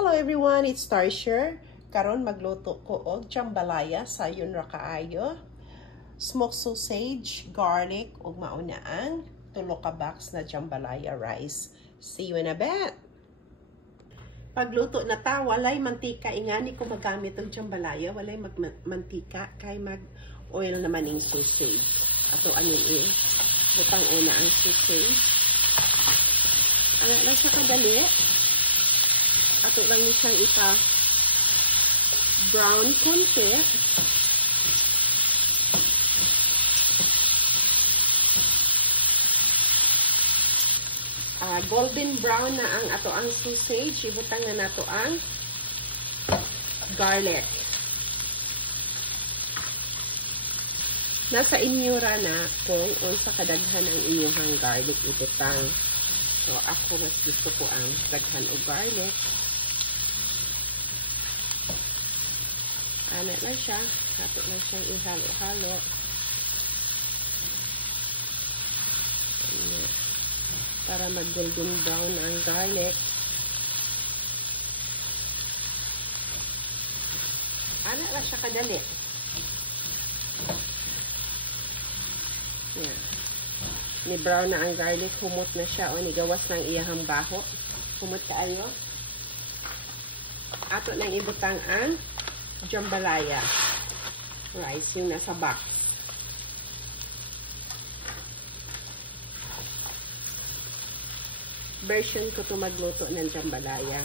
Hello everyone, it's Tarsher. Karon magluto ko og jambalaya sa yun ra kaayo. Smoked sausage, garlic ug mauna ang 3 ka box na jambalaya rice. See you in a bit. Pagluto na ta, walay mantika. Ingani ko magamit og jambalaya, walay mantika kay mag-oil naman yung sausage. Ato anin butang una ang sausage. Ang lang siya kadali. Ato lang niya siyang brown konti. Golden brown na ang ato ang sausage. Ibutang na nato ang garlic. Nasa inyo ra na kung unsa kadaghan ang inyong garlic ibutang. So ako mas gusto ko ang daghan og garlic. Ano lang siya. Ato lang siyang ihalo-halo. Para mag-golden brown ang garlic. Ano lang siya kadali. Yan. Ni-brown na ang garlic. Humot na siya. O, nigawas ng iyahang baho. Humot kaayo. Ato nang ibutang ang jambalaya rice, yung nasa box. Version ko to magluto ng jambalaya.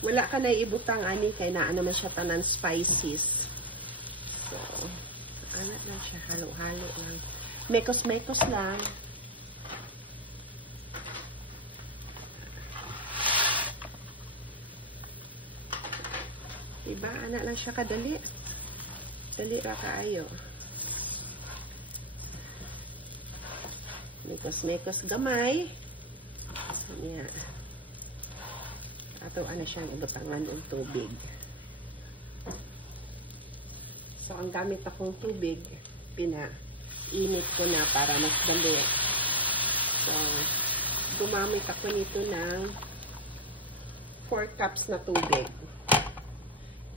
Wala ka na ibutang ani kay naa naman siya tanan spices. So, ano lang siya, halo-halo lang. Mekos-mekos lang. Diba? Anak lang siya kadali. Dali ra kaayo. Mekos-mekos gamay. Yan. Ato ana siyang ibutangan og tubig. So, ang gamit akong tubig, pinainit ko na para mas dali. So, gumamit ako nito ng 4 cups na tubig.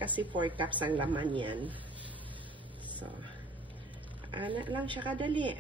Kasi 4 cups ang laman yan. So, anak lang siya kadali.